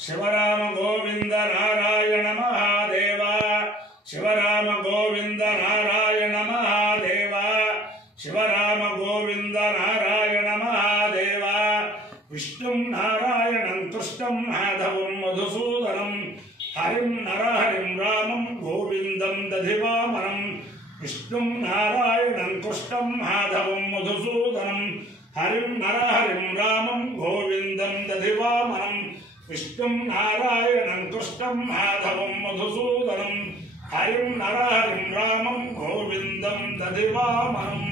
शिवराम गोविंद नारायण महादेव शिवराम गोविंद नारायण महादेव शिवराम गोविंद नारायण महादेव विष्णुं नारायणं कृष्णं माधवं मधुसूदनं हरिं नरहरिं रामं गोविंदं दधिवामनं विष्णुं नारायणं कृष्णं माधवं मधुसूदनं हरिं नरहरिं रामं गोविंदं दधिवामनं विष्णुं नारायणं कृष्णं माधवं मधुसूदनं हरिं नरहरिं रामं गोविंदं दधिवामनं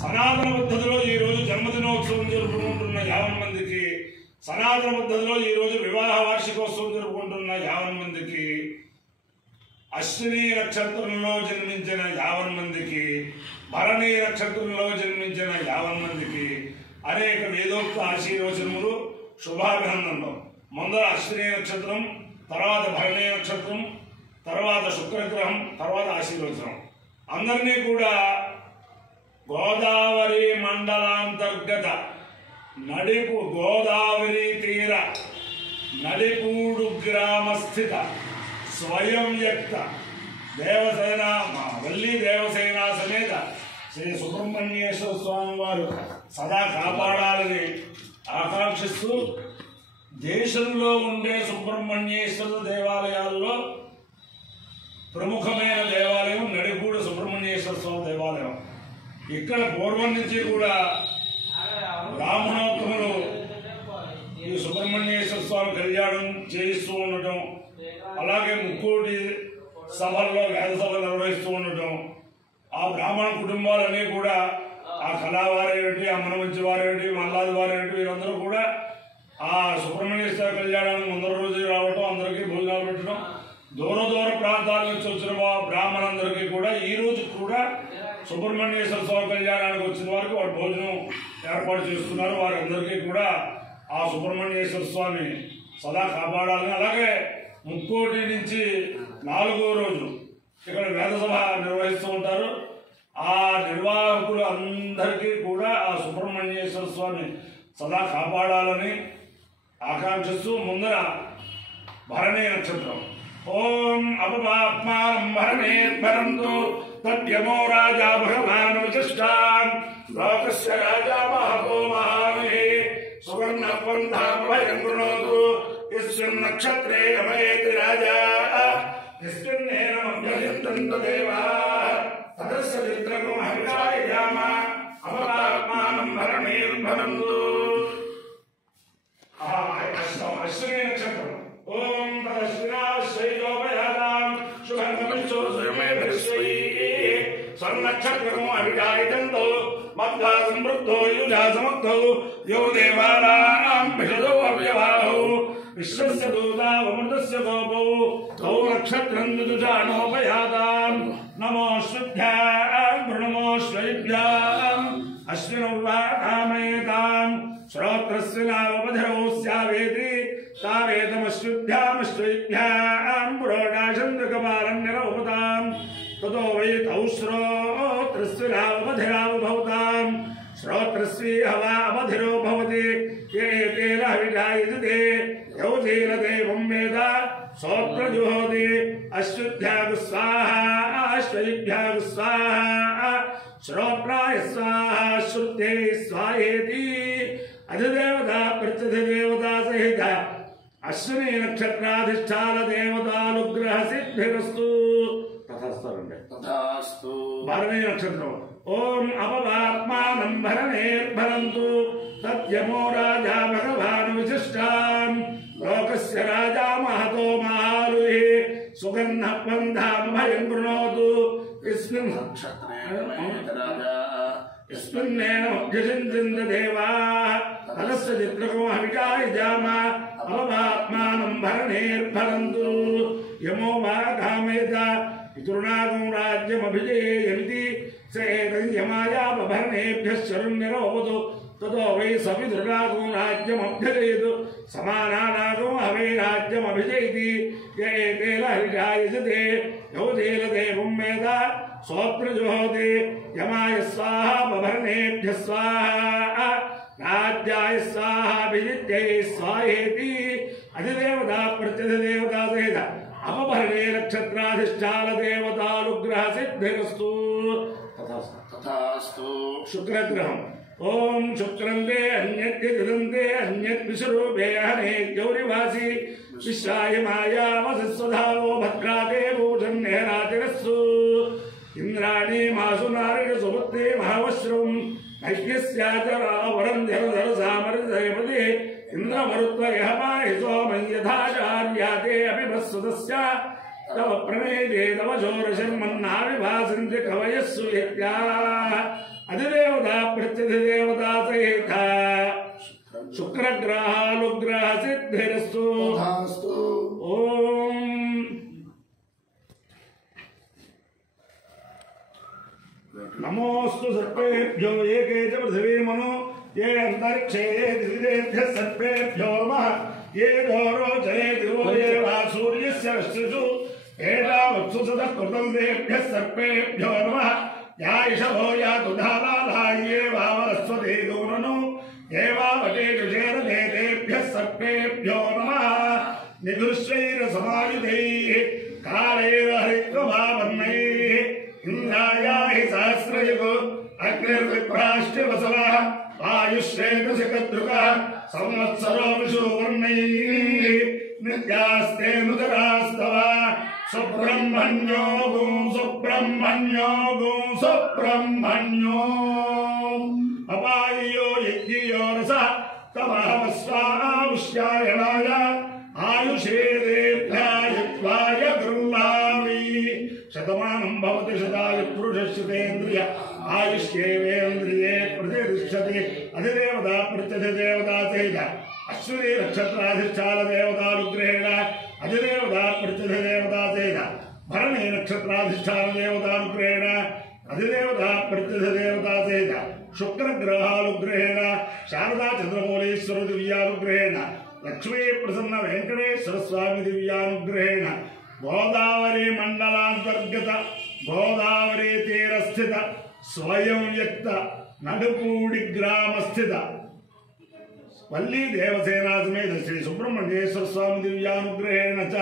సనాతన పద్ధతిలో ఈ రోజు జన్మదినోత్సవం జరుపుకుంటున్న 50 మందికి సనాతన పద్ధతిలో ఈ రోజు వివాహ వార్షికోత్సవం జరుపుకుంటున్న 50 మందికి అశ్విని నక్షత్రంలో జన్మించిన 50 మందికి భరణి నక్షత్రంలో జన్మించిన 50 మందికి అనేక వేదోక్త ఆశీర్వచనములు శుభాభినందనలు ముందర అశ్విని నక్షత్రం తర్వాత భరణి నక్షత్రం తర్వాత శుక్రగ్రహం తర్వాత ఆశీర్వచనం అందరినీ కూడా గోదావరి మండలాంతర్గత నడిపు గోదావరి తీర నడిపూడు గ్రామస్థిత స్వయం వ్యక్త దేవసేన వల్లి దేవసేన సమేత శ్రీ సుబ్రహ్మణ్యేశ్వర స్వామి వారు సదా కాపాడాలని ఆకాంక్షిస్తూ దేశంలో ఉండే సుబ్రహ్మణ్యేశ్వర దేవాలయాల్లో ప్రముఖమైన దేవాలయం నడిపూడు సుబ్రహ్మణ్యేశ్వర స్వామి దేవాలయం ఇక్కడ పూర్వం నుంచి కూడా బ్రాహ్మణోత్తములు ఈ సుబ్రహ్మణ్యేశ్వర స్వామి కళ్యాణం చేయిస్తూ ఉండటం అలాగే ముక్కోటి సభల్లో వేద సభలు నిర్వహిస్తూ ఉండటం ఆ బ్రాహ్మణ కుటుంబాలన్నీ కూడా ఆ కళావారేమిటి ఆ మనమంచి వారేమిటి మల్లాది వారేమిటి వీరందరూ కూడా ఆ సుబ్రహ్మణ్యేశ్వర కళ్యాణానికి ముందర రోజు రావటం అందరికీ భోజనాలు పెట్టడం దూర దూర ప్రాంతాల నుంచి వచ్చిన బ్రాహ్మణులందరికీ కూడా ఈ రోజు కూడా సుబ్రహ్మణ్యేశ్వర స్వామి కళ్యాణానికి వచ్చిన వారికి వారు భోజనం ఏర్పాటు చేస్తున్నారు వారందరికీ కూడా ఆ సుబ్రహ్మణ్యేశ్వర స్వామి సదా కాపాడాలని అలాగే ముక్కోటి నుంచి 4వ రోజు ఇక్కడ వేద సభ నిర్వహిస్తూ ఉంటారు ఆ నిర్వాహకులు అందరికీ కూడా ఆ సుబ్రహ్మణ్యేశ్వర స్వామి సదా కాపాడాలని ఆకాంక్షిస్తూ ముందర భరణి నక్షత్రం ఓం అపపాత్మానం భరణేర్భరంతు తద్యమో రాజా భగవాన్ వశిష్ఠాన్ లోకస్య రాజా మహతో మహామహే సువర్ణ పంథాభయం కృణోతు యస్మిన్ నక్షత్రే యమయేతి రాజా యస్మిన్నేనమభ్యజింతంతు దేవాః తదస్య చిత్రకం హవిషాయయామ అపపాత్మానం భరణేర్భరంతు అశ్విని నక్షత్రం ఓం తదశ్వినాశ్వైలోపయాదాం శుభంగమిచ్చో స్వయమేభిస్వై సన్నక్షత్రకం అవిజాయితంతో మద్దా సమృద్ధో యుజా సమర్థో యో దేవానాం భిషదో అవ్యవాహో విశ్వస్య దూతావమృతస్య గోపో తో నక్షత్రం దుజానోపయాదాం నమోశ్వభ్యాం ప్రణమోశ్వైభ్యాం అశ్వినోవాకామయేతాం శ్రోత్రస్య నావపధిరో స్యావేతి తావేతమశ్వభ్యామశ్వైభ్యాం పురోడాచంద్రకపాలన్యరోపతాం ततो वै तौ श्रोत्रस्य नावपधिराव भवतां श्रोत्रस्य हवा अपधिरो भवति ये तेन हविषायजते यौ तेन देवं वेद श्रोत्रजुहोति अश्वभ्याग स्वाहा अश्वभ्याग स्वाहा श्रोत्राय स्वाहा श्रुते स्वाहेति अधिदेवता प्रत्यधिदेवता सहित अश्विनी नक्षत्राधिष्ठान देवतानुग्रह सिद्धिरस्तु तथास्तु भरणी नक्षत्रम ओम अपवात्मानं भरणेर्भरन्तु तद्यमो राजा भगवान् विशिष्टां लोकस्य राजा महतो महारुहि सुगन्धः पन्थामभयं कृणोतु यस्मिन् यस्मिन्नेनमभ्यजिन्त्यन्त देवाः तदस्य चित्रको हविषायजाम अपवात्मानं भरणेर्भरन्तु यमो वाघामेत पितॄणागं राज्यमभिजयेयमिति स एतं यमायापभरणेभ्यः शरण्यरोपतु ततो वै स पितॄणागं राज्यमभ्यजयतु समानानागं हवै राज्यमभिजयति य एतेन हरिषायजते यौ तेन देवं वेद सोऽप्रजुहोति यमाय स्वाहा बभरणेभ्यः स्वाहा राज्याय स्वाहा विजित्यै स्वाहेति अधिदेवता అధిదేవతా ప్రత్యధిదేవతా సహిత अपभरणे नक्षत्राधिष्ठान देवतानुग्रह सिद्धिरस्तु तथास्तु शुक्रग्रहम् ओम शुक्रंदे अन्यद्य जलंदे अन्यद्विषरूपे हने गौरीवासी विश्वाय माया वसस्वधावो भद्राते भूषण्यरातिरस्सु इंद्राणी मासु नारिण सुमत्ते महावश्रम नैष्यस्याचरावरं जलधर सामरजयपदे इंद्रमरुत्वयहमाहि सोमं यथाचार्याते अभिभस्वतस्य तव प्रणेते तव शोरशर्मन्नाविभासन्ति कवयस्सु यत्याः अधिदेवता प्रत्यधिदेवता सहित शुक्रग्रहानुग्रह सिद्धिरस्तु ओम नमोस्तु सर्पेभ्यो एके च पृथिवी मनो ये अंतरिक्षे ये दिव्येभ्यः सर्पेभ्यो नमः ये दोरोचने दिवो ये वा सूर्यस्य रश्मिषु एतावत्सु सदः कृतन्तेभ्यः सर्पेभ्यो नमः या इषभो या तुधानाः ये वावरस्वते गौरनो ये वावटेषेरनेतेभ्यः सर्पेभ्यो नमः निदृश्यैरसमायुधैः कालैर्हरित्वभावन्नैः इंद्राया हि सहस्रयुगो अग्निर्विभ्राष्ट्यवसलः आयुष्येकशकद्रुकः संवत्सरो विषुवर्णैः नित्यास्ते नुतरास्तव सुब्रह्मण्यो गुं सुब्रह्मण्यो गुं सुब्रह्मण्यो अपायो यज्ञयो रसः तमहवस्वामुष्यायणाय आयुषेदेभ्यायुत्वाय गृह्णामि शतमानं भवति शताय पुरुषश्रुतेन्द्रिय आयुष्येवेन्द्रिये प्रतिष्ठति अधिदेवता प्रत्यधिदेवता सहित अश्विनी नक्षत्राधिष्ठान देवतानुग्रहेण अधिदेवता प्रत्यधिदेवता सहित भरणी नक्षत्राधिष्ठान देवतानुग्रहेण अधिदेवता प्रत्यधिदेवता सहित शुक्रग्रहानुग्रहेण शारदा चंद्रमौलीश्वर दिव्यानुग्रहेण लक्ष्मी प्रसन्न वेंकटेश्वर स्वामी दिव्यानुग्रहेण गोदावरी मंडलांतर्गत गोदावरी तीर स्थित स्वयं व्यक्त नडुकूडी ग्राम स्थित वल्ली देवसेना समेत श्री सुब्रह्मण्येश्वर स्वामी दिव्यानुग्रहेण च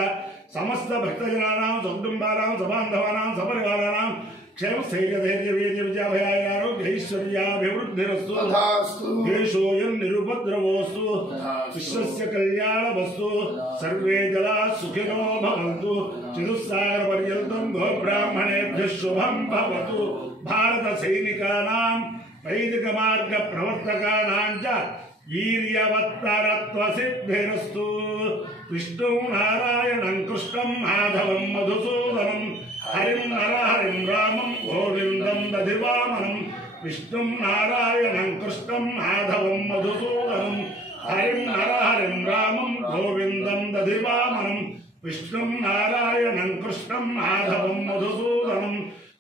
समस्त भक्तजनानां सकुटुंबानां सबान्धवानां सपरिवाराणां क्षेम स्थैर्य धैर्य वीर्य विजयाभयाय आरोग्यैश्वर्याभिवृद्धिरस्तु देशोऽयं निरुपद्रवोऽस्तु विश्वस्य कल्याणमस्तु सर्वे जनाः सुखिनो भवन्तु चतुस्सागरपर्यन्तं गोब्राह्मणेभ्यः शुभं भवतु भारत सैनिकानां वैदिक मार्ग प्रवर्तकानां च वीर्यवत्तरत्व सिद्धिरस्तु विष्णु नारायणं कृष्णं माधवं मधुसूदनं हरिं नरहरिं रामं गोविन्दं दधिवामनं विष्णु नारायणं कृष्णं माधवं मधुसूदनं हरिं नरहरिं रामं गोविन्दं दधिवामनं विष्णु नारायणं कृष्णं माधवं मधुसूदनं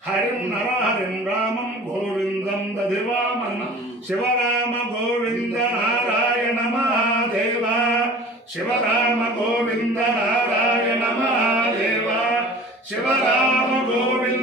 हरिं नरहरिं रामं गोविन्दं दधिवामनं शिवराम गोविंद नारायण महादेव शिवराम गोविंद नारायण महादेव शिवराम गोविंद